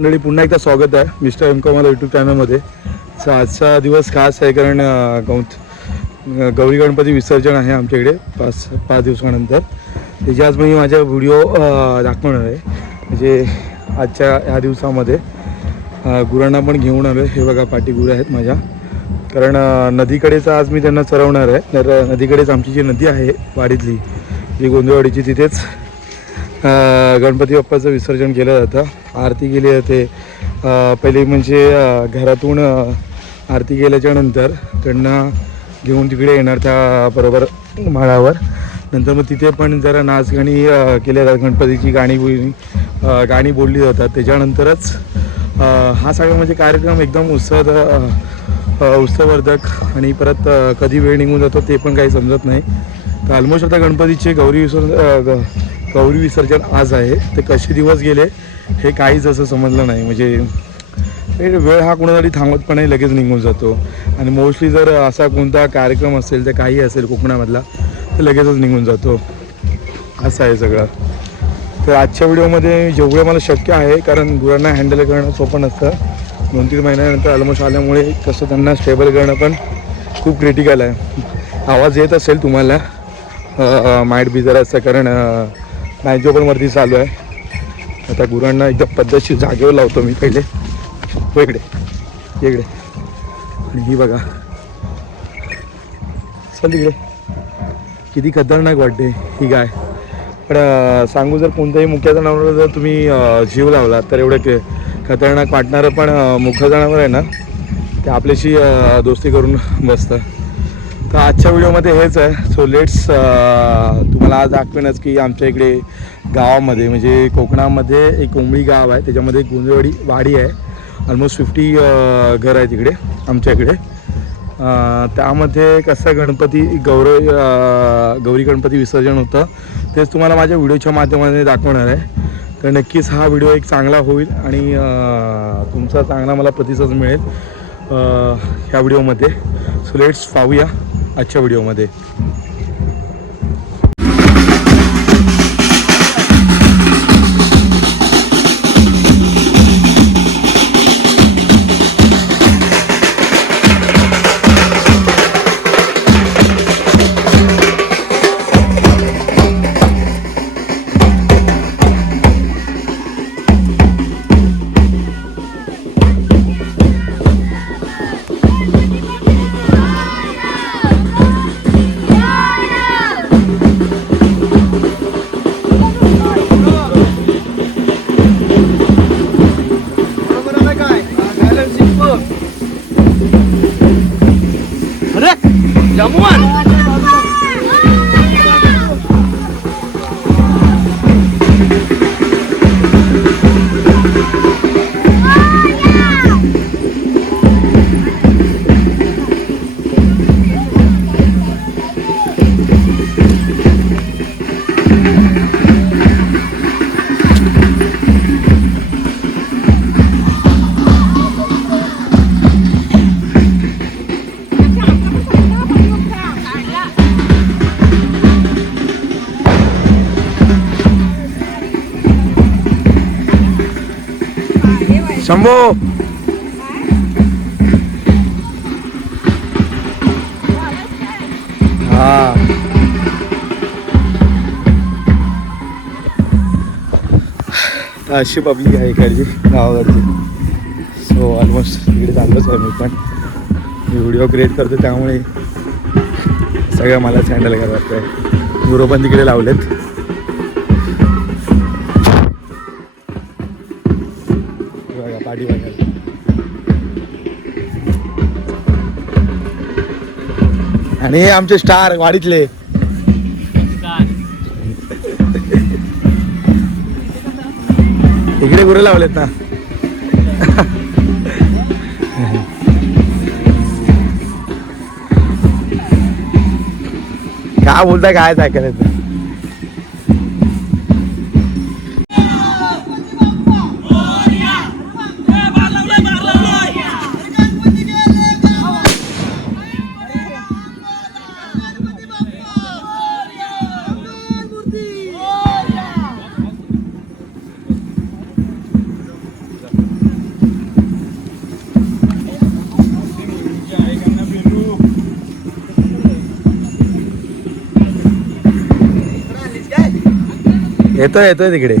मंडळी पुन्हा एकदा स्वागत आहे मिस्टर एम कॉमल यूट्यूब चॅनलमध्ये. आजचा दिवस खास आहे कारण गौरी गणपती विसर्जन आहे आमच्याकडे पाच दिवसानंतर. त्याची आज मी माझ्या व्हिडिओ दाखवणार आहे. म्हणजे आजच्या ह्या दिवसामध्ये गुरांना पण घेऊन आलो. हे बघा पाठी गुरं आहेत माझ्या, कारण नदीकडेच आज मी त्यांना चरवणार आहे. तर नदीकडेच आमची जी नदी आहे वाडीतली, जी गोंधळवाडीची, तिथेच गणपती बाप्पाचं विसर्जन केलं जातं. आरती केली जाते. पहिले म्हणजे घरातून आरती केल्याच्यानंतर त्यांना घेऊन तिकडे येणार त्या बरोबर माळावर. नंतर मग तिथे पण जरा नाच गाणी केल्या जातात. गणपतीची गाणी बोलली जातात. त्याच्यानंतरच हा सगळा म्हणजे कार्यक्रम एकदम उत्सववर्धक आणि परत कधी वेळ निघून जातो ते पण काही समजत नाही. तर ऑलमोस्ट आता गणपतीचे गौरी विसर्जन आज आहे. ते कसे दिवस गेले हे काहीच असं समजलं नाही. म्हणजे वेळ हा कोणासाठी थांबत पण नाही, लगेच निघून जातो. आणि मोस्टली जर असा कोणता कार्यक्रम असेल तर काही असेल कोकणामधला तर लगेचच निघून जातो. असं आहे सगळं. तर आजच्या व्हिडिओमध्ये जेवढं मला शक्य आहे, कारण गुरांना हँडल करणं सोपं नसतं. 2-3 महिन्यानंतर ऑलमोस्ट आल्यामुळे कसं त्यांना स्टेबल करणं पण खूप क्रिटिकल आहे. आवाज येत असेल तुम्हाला, माइट बी जरा असं, कारण मॅचो पण वरती चालू आहे. आता गुरांना एकदम पद्धतशीर जागेवर लावतो मी. पहिले इकडे आणि ही बघा, चल तिकडे. किती खतरनाक वाटते ही गाय. पण सांगू, जर कोणत्याही मुख्य जनावराला जर तुम्ही जीव लावला तर एवढं खतरनाक वाटणारं पण मुख्य जनावर आहे ना, ते आपल्याशी दोस्ती करून बसतं. तर आजच्या व्हिडिओमध्ये हेच आहे. सो लेट्स, तुम्हाला आज दाखवेनच की आमच्या इकडे गावामध्ये, म्हणजे कोकणामध्ये एक कोंबडी गाव आहे, त्याच्यामध्ये गोंधळवाडी वाडी आहे. ऑलमोस्ट 50 घर आहे तिकडे आमच्या इकडे. त्यामध्ये कसं गौरी गणपती विसर्जन होतं, तेच तुम्हाला माझ्या व्हिडिओच्या माध्यमाने दाखवणार आहे. तर नक्कीच हा व्हिडिओ एक चांगला होईल आणि तुमचा चांगला मला प्रतिसाद मिळेल ह्या व्हिडिओमध्ये. सो लेट्स पाहूया आजच्या व्हिडिओमध्ये. शंभो, हा अशी पब्लिक आहे इकडची गावाकडची. सो ऑलमोस्ट इकडे चाललोच आहे मी पण. मी व्हिडिओ क्रिएट करतो त्यामुळे सगळं मलाच हँडल करावं लागतं. गुरु पण तिकडे लावलेत. पाठी बघायला आणि हे आमचे स्टार वाडीतले. इकडे गुरु लावलेत ना. काय बोलताय, काय ऐकायला. येतोय येतोय तिकडे.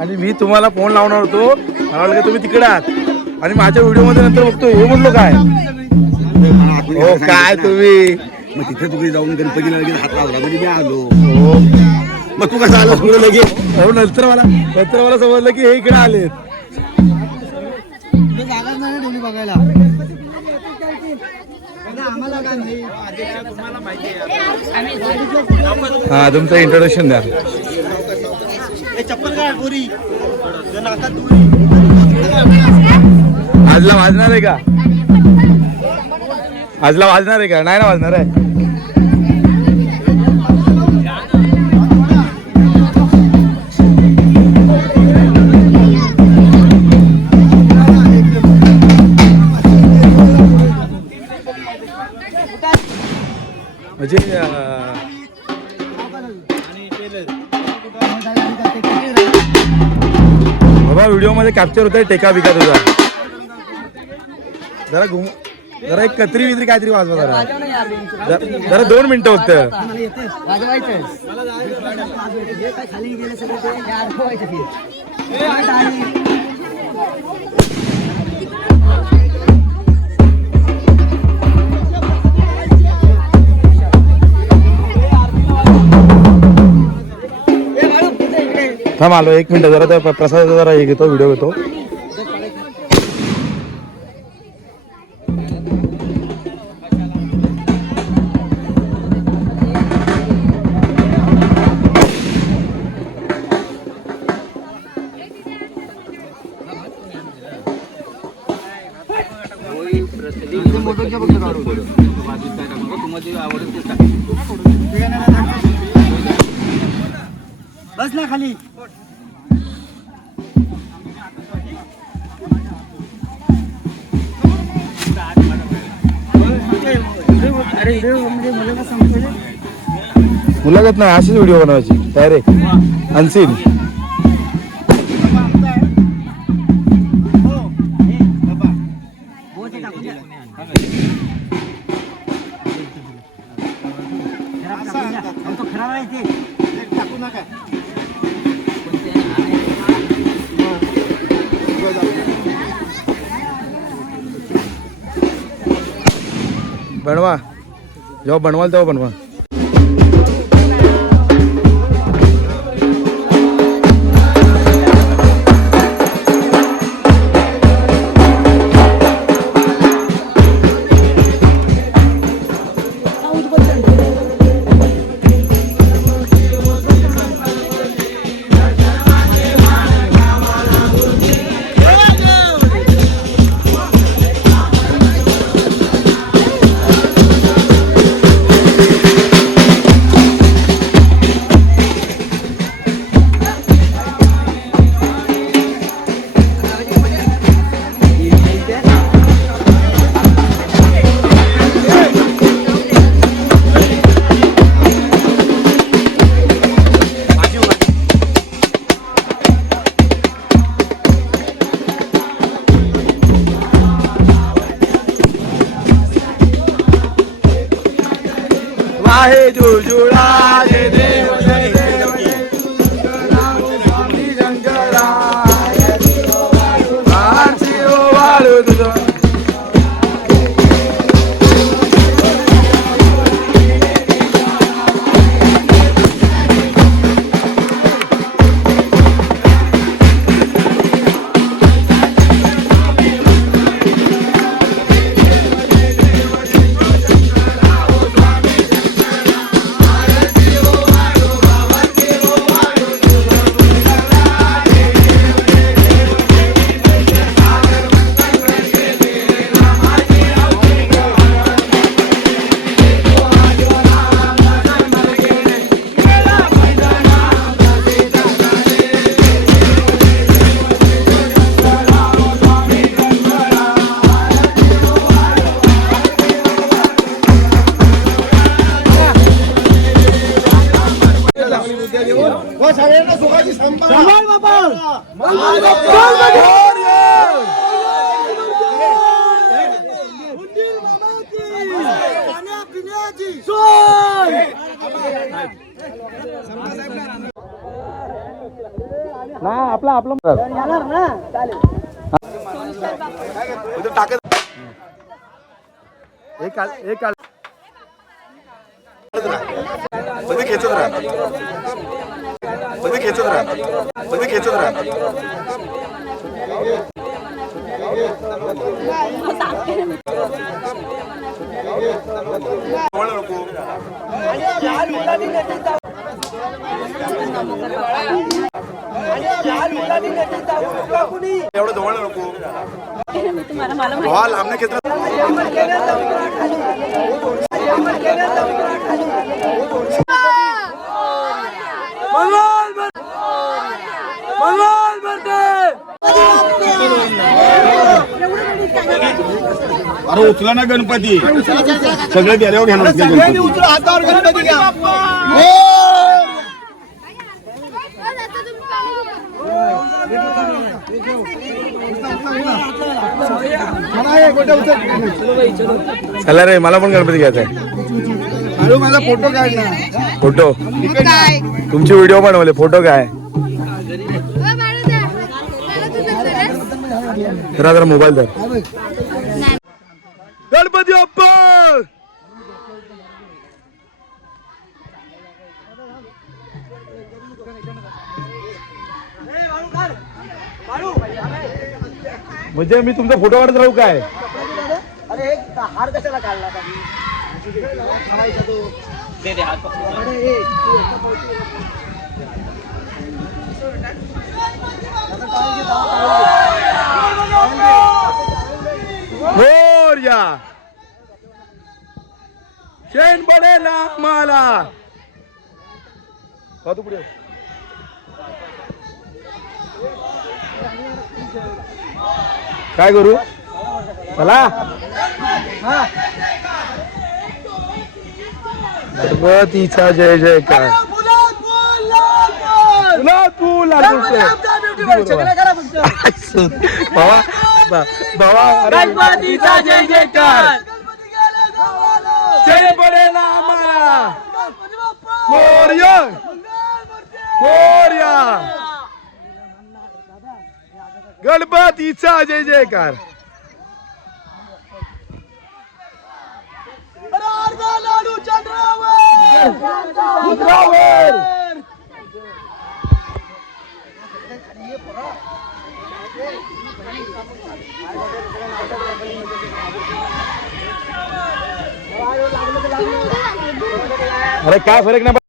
आणि मी तुम्हाला फोन लावणार होतो, मला वाटलं की तुम्ही तिकडे आहात आणि माझ्या व्हिडिओ मध्ये नंतर बघतो हे म्हणलो काय हो काय तुम्ही. मग तिथे तुम्ही जाऊन गणपतीला लगेच हात लावला म्हणजे मी आलो. हो मग तू कसं आलास पुढे लगेच? हो नंतर मला समजलं की हे इकडे आलेत. बघायला हा तुमचं इंट्रोडक्शन द्या. आजला वाजणार आहे का? आजला वाजणार आहे का? नाही ना वाजणार आहे. म्हणजे बाबा व्हिडिओ मध्ये कॅप्चर होतंय टेका बिका तुझा. जरा एक कत्री वित्री काहीतरी वाजवा जरा 2 मिनिटं होत. थांब आलो 1 मिनिट. जरा त्या प्रसादाचा जरा हे घेतो, व्हिडिओ घेतो. बस ना खाली. मुलाखत नाही, अशीच व्हिडिओ बनवायची डायरेक्ट अनसीन. बनवा जेव्हा बनवाल तेव्हा बनवा. ना आपला आपला टाकत एक खेचत राहा एवढं जवळ नको बॉल आमने घेतला अरे उचला ना गणपती सगळे गेल्यावर घेणार हातावर गणपती घ्या चला रे मला पण गणपती घ्यायचा आहे माझा फोटो काढला फोटो तुमची व्हिडिओ बनवले फोटो काय जरा मोबाईल धर गणपती बाप्पा म्हणजे मी तुमचा फोटो काढत राहू काय अरे हार कशाला काढला मोरया चैन पडेला मला तू पुढे काय करू चला गणपतीचा जय जयकार गणपतीचा जय जयकार जय पडेला आम्हाला मोरया मोरया गणपतीचा जय जयकार अरे काय फरक नाही